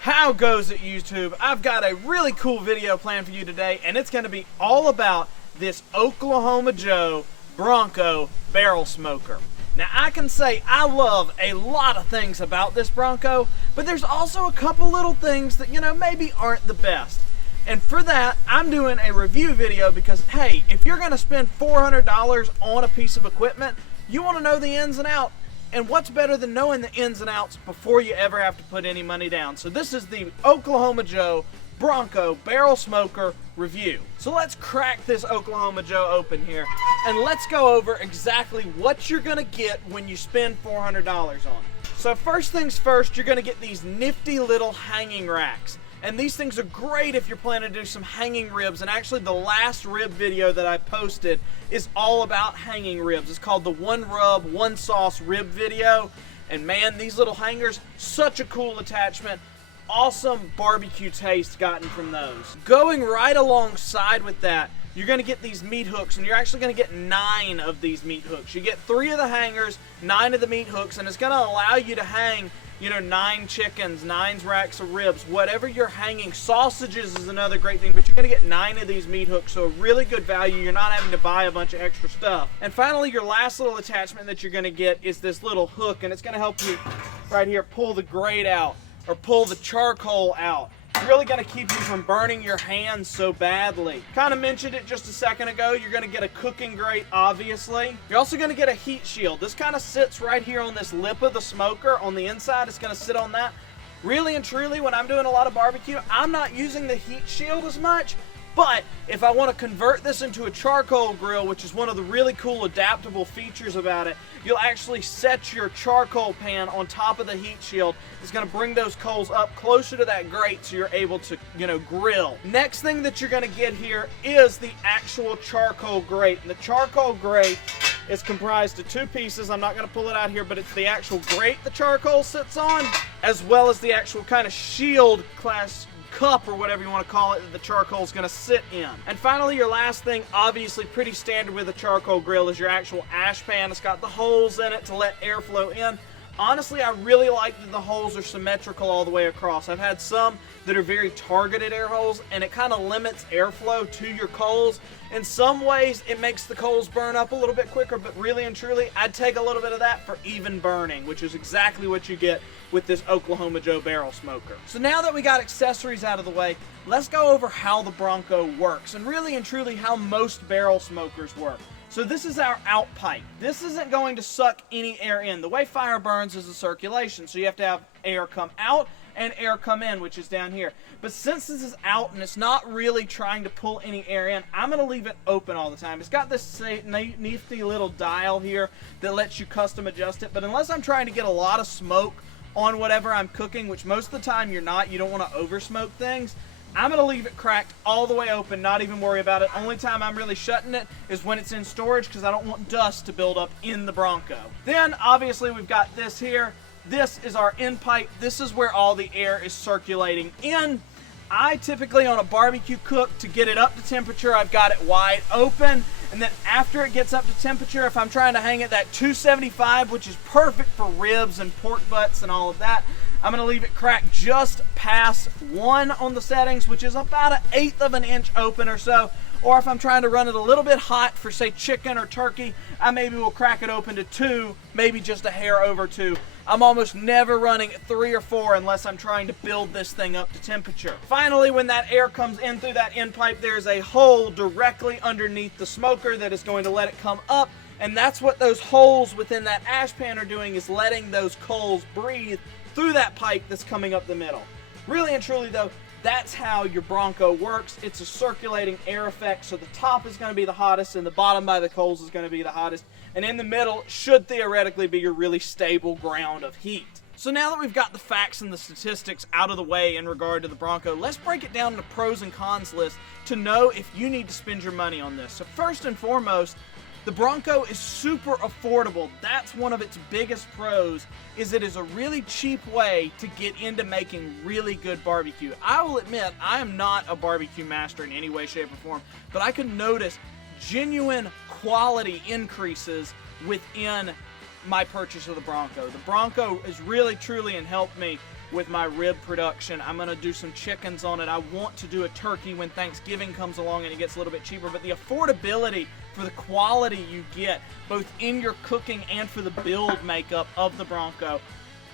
How goes it, YouTube? I've got a really cool video planned for you today, and it's going to be all about this Oklahoma Joe Bronco barrel smoker. Now, I can say I love a lot of things about this Bronco, but there's also a couple little things that, maybe aren't the best. And for that, I'm doing a review video because, hey, if you're going to spend $400 on a piece of equipment, you want to know the ins and outs. And what's better than knowing the ins and outs before you ever have to put any money down? So this is the Oklahoma Joe Bronco barrel smoker review. So let's crack this Oklahoma Joe open here, and let's go over exactly what you're gonna get when you spend $400 on it. So first things first, you're gonna get these nifty little hanging racks. And these things are great if you're planning to do some hanging ribs. And actually the last rib video that I posted is all about hanging ribs. It's called the One Rub, One Sauce Rib video. And man, these little hangers, such a cool attachment. Awesome barbecue taste gotten from those. Going right alongside with that, you're gonna get these meat hooks, and you're actually gonna get 9 of these meat hooks. You get 3 of the hangers, 9 of the meat hooks, and it's gonna allow you to hang 9 chickens, 9 racks of ribs, whatever you're hanging. Sausages is another great thing, but you're gonna get 9 of these meat hooks, so a really good value. You're not having to buy a bunch of extra stuff. And finally, your last little attachment that you're gonna get is this little hook, and it's gonna help you right here pull the grate out or pull the charcoal out. It's really gonna keep you from burning your hands so badly. Kind of mentioned it just a second ago. You're gonna get a cooking grate, obviously. You're also gonna get a heat shield. This kind of sits right here on this lip of the smoker. On the inside, it's gonna sit on that. Really and truly, when I'm doing a lot of barbecue, I'm not using the heat shield as much. But if I want to convert this into a charcoal grill, which is one of the really cool adaptable features about it, you'll actually set your charcoal pan on top of the heat shield. It's going to bring those coals up closer to that grate so you're able to, grill. Next thing that you're going to get here is the actual charcoal grate. And the charcoal grate is comprised of 2 pieces. I'm not going to pull it out here, but it's the actual grate the charcoal sits on, as well as the actual kind of shield class cup or whatever you want to call it that the charcoal is going to sit in. And finally, your last thing, obviously pretty standard with a charcoal grill, is your actual ash pan. It's got the holes in it to let airflow in. Honestly, I really like that the holes are symmetrical all the way across. I've had some that are very targeted air holes, and it kind of limits airflow to your coals. In some ways, it makes the coals burn up a little bit quicker, but really and truly, I'd take a little bit of that for even burning, which is exactly what you get with this Oklahoma Joe barrel smoker. So now that we got accessories out of the way, let's go over how the Bronco works, and really and truly how most barrel smokers work. So this is our out pipe. This isn't going to suck any air in. The way fire burns is a circulation, so you have to have air come out and air come in, which is down here. But since this is out and it's not really trying to pull any air in, I'm gonna leave it open all the time. It's got this nifty little dial here that lets you custom adjust it, but unless I'm trying to get a lot of smoke on whatever I'm cooking, which most of the time you're not, you don't want to over smoke things, I'm going to leave it cracked all the way open, not even worry about it. Only time I'm really shutting it is when it's in storage, because I don't want dust to build up in the Bronco. Then obviously we've got this here. This is our end pipe. This is where all the air is circulating in. I typically, on a barbecue cook, to get it up to temperature, I've got it wide open. And then after it gets up to temperature, if I'm trying to hang it at 275, which is perfect for ribs and pork butts and all of that, I'm going to leave it cracked just past 1 on the settings, which is about 1/8 of an inch open or so. Or if I'm trying to run it a little bit hot for, say, chicken or turkey, I maybe will crack it open to 2, maybe just a hair over 2. I'm almost never running at 3 or 4 unless I'm trying to build this thing up to temperature. Finally, when that air comes in through that end pipe, there's a hole directly underneath the smoker that is going to let it come up. And that's what those holes within that ash pan are doing, is letting those coals breathe through that pipe that's coming up the middle. Really and truly though, that's how your Bronco works. It's a circulating air effect, so the top is going to be the hottest and the bottom by the coals is going to be the hottest, and in the middle should theoretically be your really stable ground of heat. So now that we've got the facts and the statistics out of the way in regard to the Bronco, let's break it down into pros and cons list to know if you need to spend your money on this. So first and foremost, the Bronco is super affordable. That's one of its biggest pros, is it is a really cheap way to get into making really good barbecue. I will admit, I am not a barbecue master in any way, shape, or form, but I can notice genuine quality increases within my purchase of the Bronco. The Bronco has really truly helped me with my rib production. I'm gonna do some chickens on it. I want to do a turkey when Thanksgiving comes along and it gets a little bit cheaper, but the affordability for the quality you get, both in your cooking and for the build makeup of the Bronco,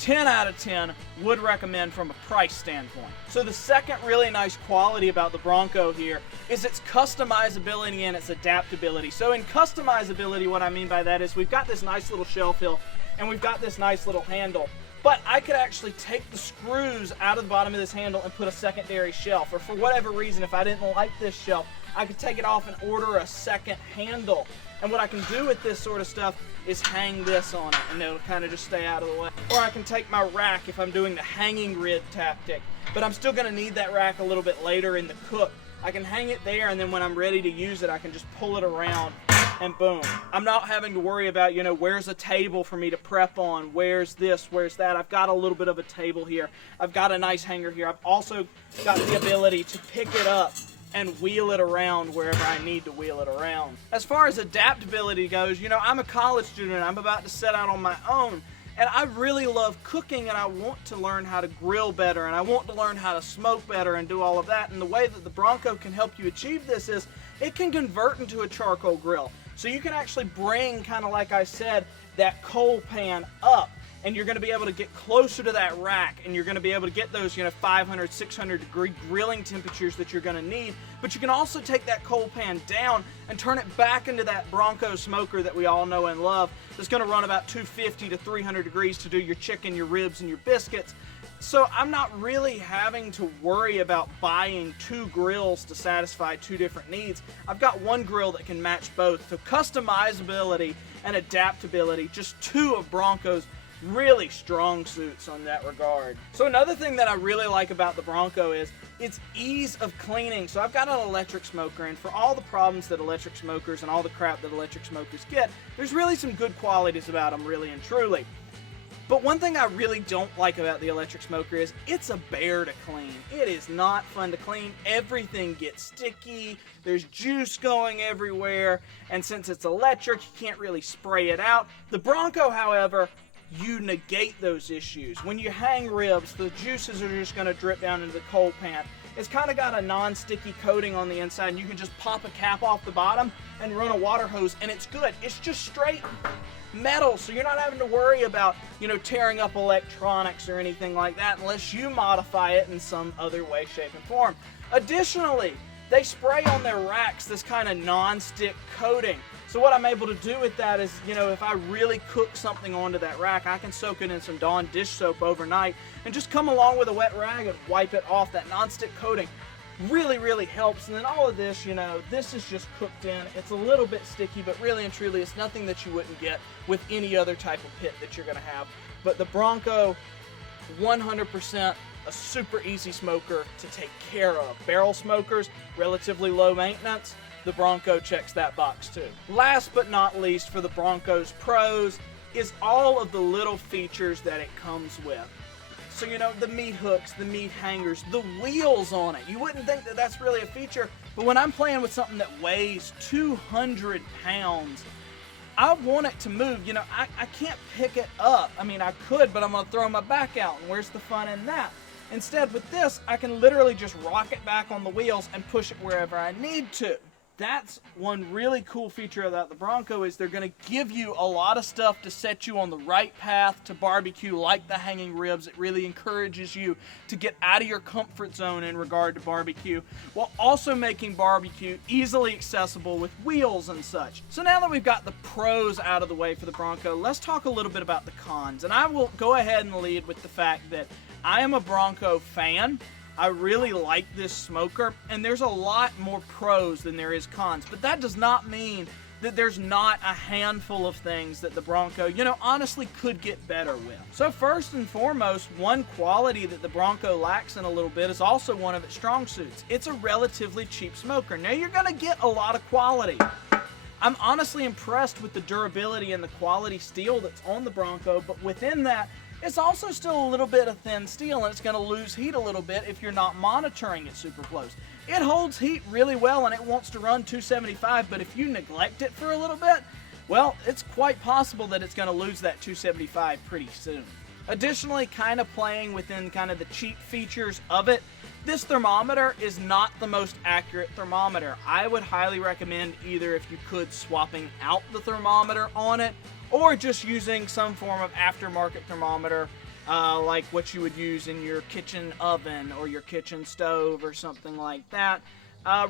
10 out of 10 would recommend from a price standpoint. So the second really nice quality about the Bronco here is its customizability and its adaptability. So in customizability, what I mean by that is we've got this nice little shelf hill and we've got this nice little handle. But I could actually take the screws out of the bottom of this handle and put a secondary shelf. Or for whatever reason, if I didn't like this shelf, I could take it off and order a second handle. And what I can do with this sort of stuff is hang this on it and it'll kind of just stay out of the way. Or I can take my rack if I'm doing the hanging rib tactic, but I'm still gonna need that rack a little bit later in the cook. I can hang it there and then when I'm ready to use it, I can just pull it around and boom. I'm not having to worry about, you know, where's a table for me to prep on, where's this, where's that. I've got a little bit of a table here. I've got a nice hanger here. I've also got the ability to pick it up and wheel it around wherever I need to wheel it around. As far as adaptability goes, you know, I'm a college student. I'm about to set out on my own. And I really love cooking and I want to learn how to grill better and I want to learn how to smoke better and do all of that. And the way that the Bronco can help you achieve this is it can convert into a charcoal grill. So you can actually bring, kind of like I said, that coal pan up and you're gonna be able to get closer to that rack and you're gonna be able to get those, you know, 500, 600 degree grilling temperatures that you're gonna need. But you can also take that coal pan down and turn it back into that Bronco smoker that we all know and love. That's gonna run about 250 to 300 degrees to do your chicken, your ribs, and your biscuits. So I'm not really having to worry about buying two grills to satisfy two different needs. I've got one grill that can match both. So customizability and adaptability, just two of Bronco's really strong suits on that regard. So another thing that I really like about the Bronco is its ease of cleaning. So I've got an electric smoker, and for all the problems that electric smokers and all the crap that electric smokers get, there's really some good qualities about them, really and truly. But one thing I really don't like about the electric smoker is it's a bear to clean. It is not fun to clean. Everything gets sticky, there's juice going everywhere, and since it's electric, you can't really spray it out. The Bronco, however, you negate those issues. When you hang ribs, the juices are just gonna drip down into the coal pan. It's kind of got a non-sticky coating on the inside and you can just pop a cap off the bottom and run a water hose and it's good. It's just straight metal, so you're not having to worry about, you know, tearing up electronics or anything like that unless you modify it in some other way, shape, and form. Additionally, they spray on their racks this kind of non-stick coating. So what I'm able to do with that is, you know, if I really cook something onto that rack, I can soak it in some Dawn dish soap overnight and just come along with a wet rag and wipe it off. That non-stick coating really, really helps. And then all of this, you know, this is just cooked in. It's a little bit sticky, but really and truly, it's nothing that you wouldn't get with any other type of pit that you're gonna have. But the Bronco, 100% a super easy smoker to take care of. Barrel smokers, relatively low maintenance. The Bronco checks that box too. Last but not least for the Bronco's pros is all of the little features that it comes with. So, you know, the meat hooks, the meat hangers, the wheels on it. You wouldn't think that that's really a feature, but when I'm playing with something that weighs 200 pounds, I want it to move. You know, I can't pick it up. I mean, I could, but I'm gonna throw my back out, and where's the fun in that? Instead, with this, I can literally just rock it back on the wheels and push it wherever I need to. That's one really cool feature about the Bronco is they're going to give you a lot of stuff to set you on the right path to barbecue, like the hanging ribs. It really encourages you to get out of your comfort zone in regard to barbecue, while also making barbecue easily accessible with wheels and such. So now that we've got the pros out of the way for the Bronco, let's talk a little bit about the cons. And I will go ahead and lead with the fact that I am a Bronco fan. I really like this smoker, and there's a lot more pros than there is cons, but that does not mean that there's not a handful of things that the Bronco, you know, honestly could get better with. So first and foremost, one quality that the Bronco lacks in a little bit is also one of its strong suits. It's a relatively cheap smoker. Now you're gonna get a lot of quality. I'm honestly impressed with the durability and the quality steel that's on the Bronco, but within that, it's also still a little bit of thin steel, and it's going to lose heat a little bit if you're not monitoring it super close. It holds heat really well, and it wants to run 275, but if you neglect it for a little bit, well, it's quite possible that it's going to lose that 275 pretty soon. Additionally, kind of playing within kind of the cheap features of it, this thermometer is not the most accurate thermometer. I would highly recommend either, if you could, swapping out the thermometer on it, or just using some form of aftermarket thermometer, like what you would use in your kitchen oven or your kitchen stove or something like that.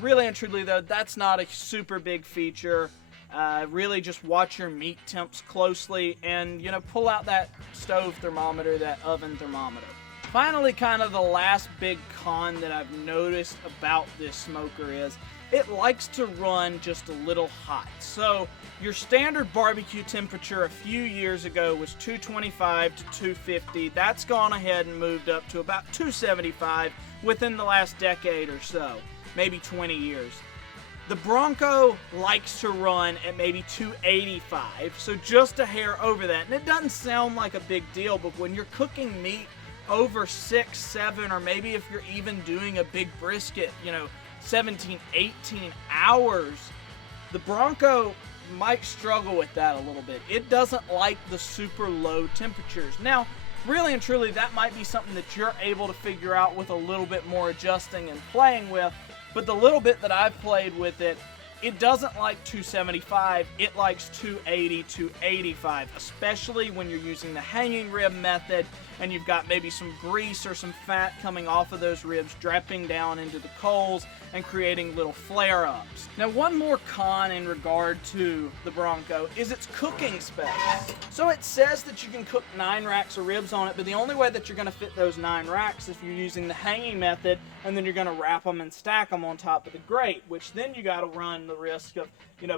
Really and truly though, that's not a super big feature. Really just watch your meat temps closely and, pull out that stove thermometer, that oven thermometer. Finally, kind of the last big con that I've noticed about this smoker is it likes to run just a little hot. So your standard barbecue temperature a few years ago was 225 to 250. That's gone ahead and moved up to about 275 within the last decade or so, maybe 20 years. The Bronco likes to run at maybe 285, so just a hair over that. And it doesn't sound like a big deal, but when you're cooking meat over 6, 7, or maybe if you're even doing a big brisket, 17, 18 hours, the Bronco might struggle with that a little bit. It doesn't like the super low temperatures. Now, really and truly, that might be something that you're able to figure out with a little bit more adjusting and playing with, but the little bit that I've played with it, it doesn't like 275, it likes 280, 285, especially when you're using the hanging rib method and you've got maybe some grease or some fat coming off of those ribs dripping down into the coals and creating little flare-ups. Now, one more con in regard to the Bronco is its cooking specs. So it says that you can cook 9 racks of ribs on it, but the only way that you're going to fit those 9 racks is if you're using the hanging method, and then you're going to wrap them and stack them on top of the grate, which then you got to run the risk of,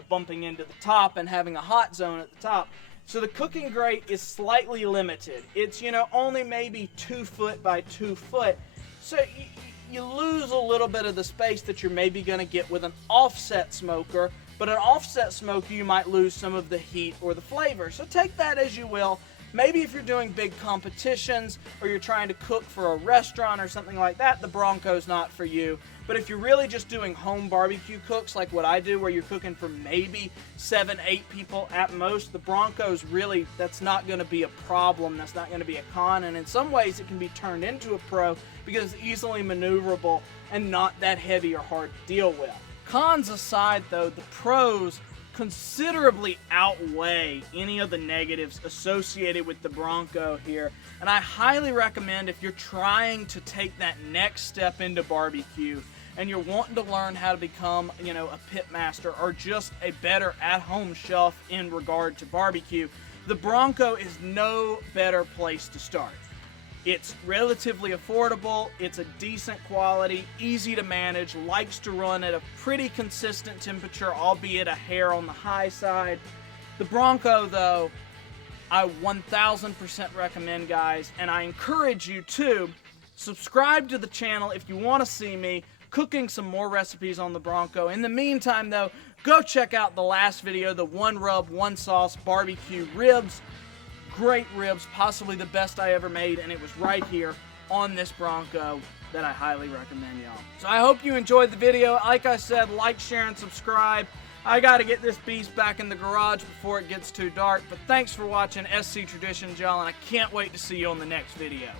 bumping into the top and having a hot zone at the top. So the cooking grate is slightly limited. It's, only maybe 2 foot by 2 foot. So you lose a little bit of the space that you're maybe going to get with an offset smoker, but an offset smoker you might lose some of the heat or the flavor. So take that as you will. Maybe if you're doing big competitions or you're trying to cook for a restaurant or something like that, the Bronco's not for you. But if you're really just doing home barbecue cooks like what I do, where you're cooking for maybe 7, 8 people at most, the Bronco's really, that's not going to be a problem. That's not going to be a con. And in some ways, it can be turned into a pro because it's easily maneuverable and not that heavy or hard to deal with. Cons aside, though, the pros considerably outweigh any of the negatives associated with the Bronco here, and I highly recommend, if you're trying to take that next step into barbecue and you're wanting to learn how to become, a pit master or just a better at-home chef in regard to barbecue, the Bronco is no better place to start. It's relatively affordable, it's a decent quality, easy to manage, likes to run at a pretty consistent temperature, albeit a hair on the high side. The Bronco, though, I 1000% recommend, guys, and I encourage you to subscribe to the channel if you want to see me cooking some more recipes on the Bronco. In the meantime, though, go check out the last video, the one rub, one sauce barbecue ribs. Great ribs, possibly the best I ever made, and it was right here on this Bronco that I highly recommend, y'all. So I hope you enjoyed the video. Like I said, like, share, and subscribe. I got to get this beast back in the garage before it gets too dark, but thanks for watching SC Traditions, y'all, and I can't wait to see you on the next video.